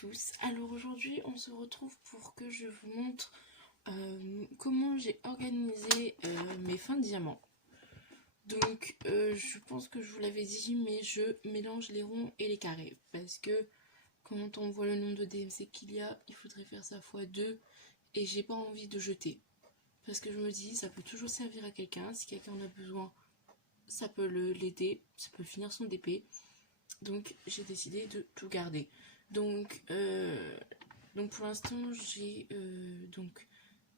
tous, alors aujourd'hui on se retrouve pour que je vous montre comment j'ai organisé mes fins de diamant. Donc je pense que je vous l'avais dit, mais je mélange les ronds et les carrés parce que quand on voit le nombre de DMC qu'il y a, il faudrait faire ça x2 et j'ai pas envie de jeter parce que je me dis ça peut toujours servir à quelqu'un, si quelqu'un en a besoin ça peut l'aider, ça peut finir son DP. Donc j'ai décidé de tout garder. Donc pour l'instant j'ai donc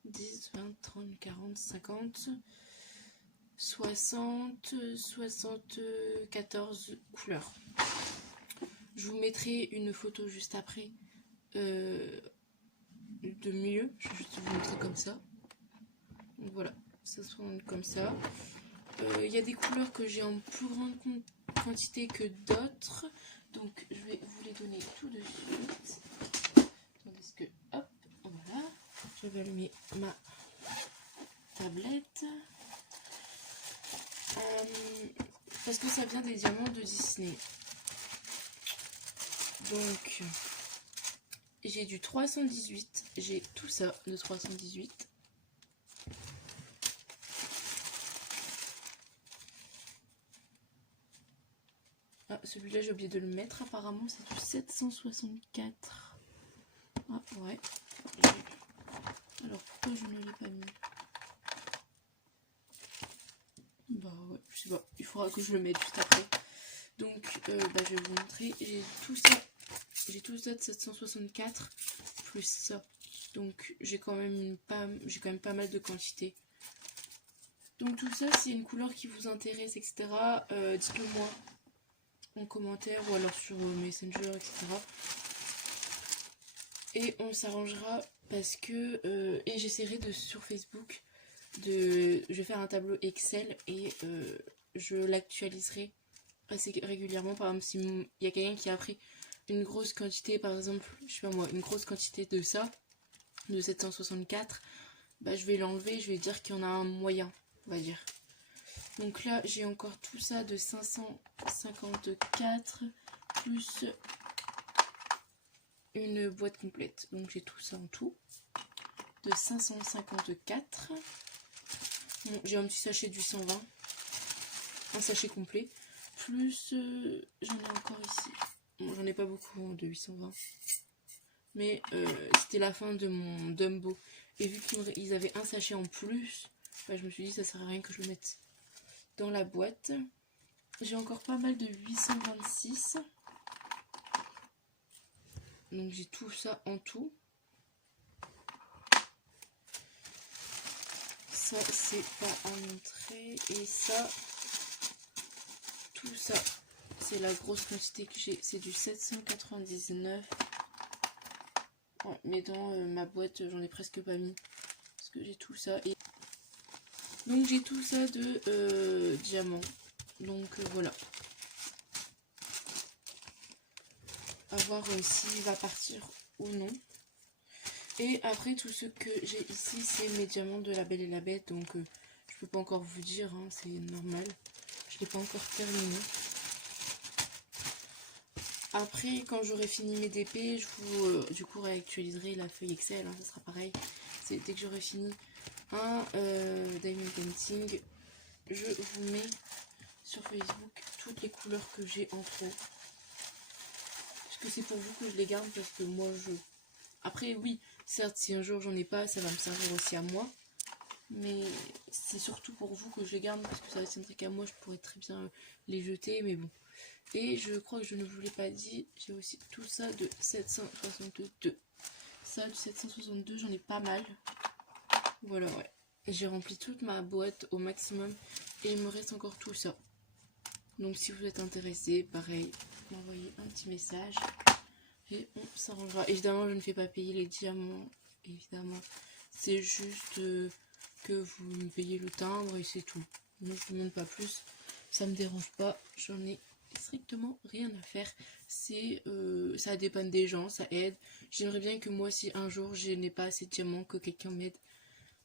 10, 20, 30, 40, 50, 60, 74 couleurs. Je vous mettrai une photo juste après de mieux. Je vais juste vous montrer comme ça. Donc voilà, ça se rend comme ça. Il y a des couleurs que j'ai en plus grande quantité que d'autres. Donc je vais vous les donner tout de suite. Attendez ce que... Hop, voilà. Je vais allumer ma tablette. Parce que ça vient des diamants de Disney. Donc j'ai du 318. J'ai tout ça de 318. Ah, celui-là j'ai oublié de le mettre, apparemment c'est du 764. Ah ouais. Alors pourquoi je ne l'ai pas mis? Bah ouais, je sais pas, il faudra que je le mette juste après. Donc je vais vous montrer, j'ai tout ça de 764 plus ça. Donc j'ai quand même pas mal de quantité. Donc tout ça, c'est une couleur qui vous intéresse, etc. Dites-le moi en commentaire ou alors sur Messenger, etc. Et on s'arrangera parce que et j'essaierai de sur Facebook je vais faire un tableau Excel et je l'actualiserai assez régulièrement. Par exemple, s'il y a quelqu'un qui a pris une grosse quantité, par exemple, je sais pas moi, une grosse quantité de ça, de 764, bah je vais l'enlever, je vais dire qu'il y en a un moyen, on va dire. Donc là, j'ai encore tout ça de 554 plus une boîte complète. Donc j'ai tout ça en tout de 554. Bon, j'ai un petit sachet du 120, un sachet complet. Plus j'en ai encore ici. Bon, j'en ai pas beaucoup de 820. Mais c'était la fin de mon Dumbo. Et vu qu'ils avaient un sachet en plus, bah, je me suis dit ça sert à rien que je le mette dans la boîte. J'ai encore pas mal de 826. Donc j'ai tout ça en tout. Ça c'est pas à montrer. Et ça, tout ça, c'est la grosse quantité que j'ai. C'est du 799. Ouais, mais dans ma boîte, j'en ai presque pas mis. Parce que j'ai tout ça. Et donc j'ai tout ça de diamants. Donc voilà. À voir s'il va partir ou non. Et après tout ce que j'ai ici, c'est mes diamants de La Belle et la Bête. Donc je peux pas encore vous dire, hein, c'est normal. Je l'ai pas encore terminé. Après, quand j'aurai fini mes DP, je vous du coup réactualiserai la feuille Excel, hein, ça sera pareil. C'est dès que j'aurai fini un Diamond Painting, je vous mets sur Facebook toutes les couleurs que j'ai en trop. Parce que c'est pour vous que je les garde, parce que moi je... Après oui, certes si un jour j'en ai pas, ça va me servir aussi à moi. Mais c'est surtout pour vous que je les garde, parce que ça tiendrait qu'à moi, je pourrais très bien les jeter, mais bon. Et je crois que je ne vous l'ai pas dit, j'ai aussi tout ça de 762. Ça du 762, j'en ai pas mal. Voilà, ouais. J'ai rempli toute ma boîte au maximum et il me reste encore tout ça. Donc si vous êtes intéressé, pareil, m'envoyez un petit message et on s'arrangera. Évidemment, je ne fais pas payer les diamants, évidemment. C'est juste que vous me payez le timbre et c'est tout. Moi, je ne demande pas plus, ça me dérange pas, j'en ai strictement rien à faire. C'est ça dépend des gens, ça aide. J'aimerais bien que moi, si un jour je n'ai pas assez de diamants, que quelqu'un m'aide.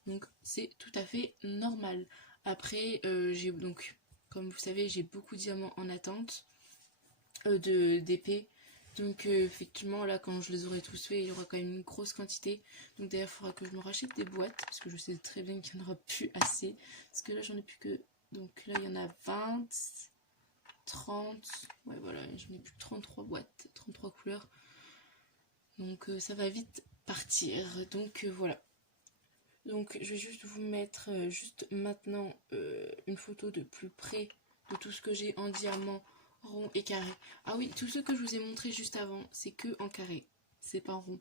Donc c'est tout à fait normal. Après j'ai donc, comme vous savez, j'ai beaucoup de diamants en attente, de d'épée. Donc effectivement là quand je les aurai tous faits, il y aura quand même une grosse quantité. Donc d'ailleurs il faudra que je me rachète des boîtes parce que je sais très bien qu'il n'y en aura plus assez. Parce que là j'en ai plus que... Donc là il y en a 20, 30... Ouais voilà, j'en ai plus que 33 boîtes, 33 couleurs. Donc ça va vite partir. Donc voilà. Donc je vais juste vous mettre juste maintenant une photo de plus près de tout ce que j'ai en diamant, rond et carré. Ah oui, tout ce que je vous ai montré juste avant, c'est que en carré, c'est pas en rond.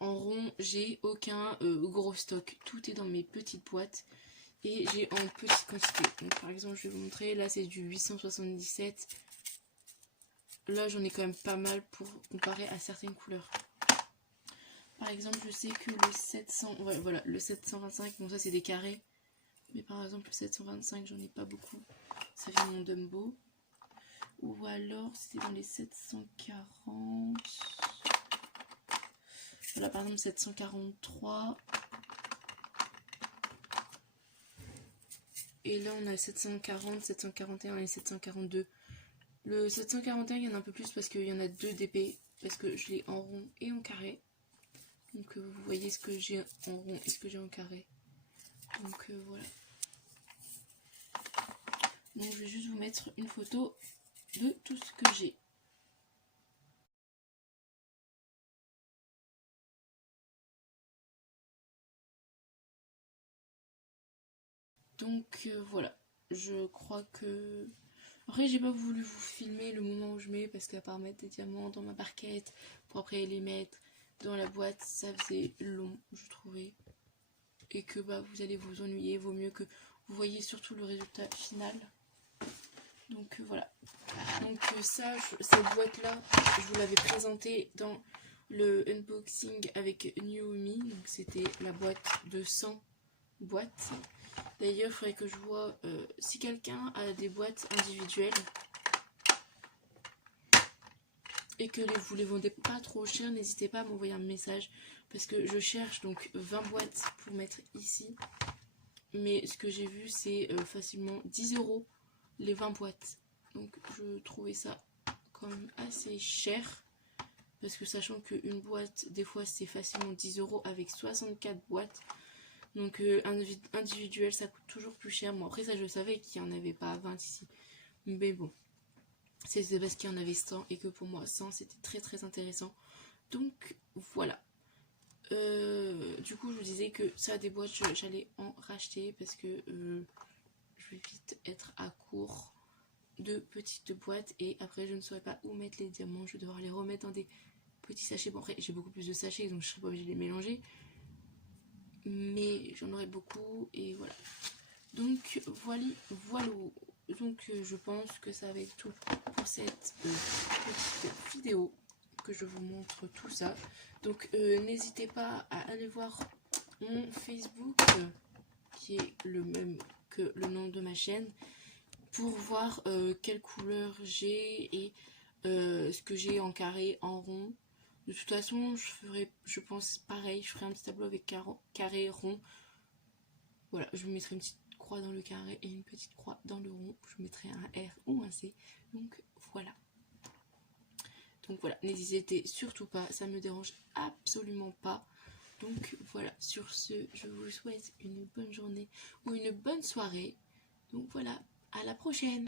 En rond, j'ai aucun gros stock. Tout est dans mes petites boîtes et j'ai en petite quantité. Donc par exemple, je vais vous montrer, là c'est du 877. Là j'en ai quand même pas mal pour comparer à certaines couleurs. Par exemple, je sais que le 700, ouais, voilà, le 725, bon ça c'est des carrés. Mais par exemple, le 725, j'en ai pas beaucoup. Ça fait mon Dumbo. Ou alors, c'était dans les 740. Voilà, par exemple, 743. Et là, on a 740, 741 et 742. Le 741, il y en a un peu plus parce qu'il y en a 2 d'épée. Parce que je l'ai en rond et en carré. Donc, vous voyez ce que j'ai en rond et ce que j'ai en carré. Donc, voilà. Donc, je vais juste vous mettre une photo de tout ce que j'ai. Donc voilà, je crois que... Après j'ai pas voulu vous filmer le moment où je mets parce qu'à part mettre des diamants dans ma barquette pour après les mettre dans la boîte, ça faisait long je trouvais. Et que bah vous allez vous ennuyer, vaut mieux que vous voyez surtout le résultat final. Donc voilà. Donc ça, cette boîte là, je vous l'avais présentée dans le unboxing avec New Me. Donc c'était la boîte de 100 boîtes. D'ailleurs, il faudrait que je vois si quelqu'un a des boîtes individuelles et que vous les vendez pas trop cher, n'hésitez pas à m'envoyer un message parce que je cherche donc 20 boîtes pour mettre ici. Mais ce que j'ai vu, c'est facilement 10 € les 20 boîtes. Donc je trouvais ça quand même assez cher parce que sachant qu'une boîte, des fois, c'est facilement 10 € avec 64 boîtes. Donc individuel ça coûte toujours plus cher. Bon après ça je savais qu'il n'y en avait pas 20 ici. Mais bon. C'est parce qu'il y en avait 100 et que pour moi 100 c'était très très intéressant. Donc voilà. Du coup je vous disais que ça des boîtes j'allais en racheter parce que je vais vite être à court de petites boîtes. Et après je ne saurais pas où mettre les diamants. Je vais devoir les remettre dans des petits sachets. Bon après j'ai beaucoup plus de sachets donc je ne serai pas obligée de les mélanger. Mais j'en aurai beaucoup et voilà. Donc voilà. Donc je pense que ça va être tout pour cette petite vidéo que je vous montre tout ça. Donc n'hésitez pas à aller voir mon Facebook qui est le même que le nom de ma chaîne pour voir quelle couleur j'ai et ce que j'ai en carré, en rond. De toute façon, je ferai, je pense, pareil. Je ferai un petit tableau avec carré, rond. Voilà, je vous mettrai une petite croix dans le carré et une petite croix dans le rond. Je mettrai un R ou un C. Donc voilà. Donc voilà, n'hésitez surtout pas. Ça me dérange absolument pas. Donc voilà, sur ce, je vous souhaite une bonne journée ou une bonne soirée. Donc voilà, à la prochaine.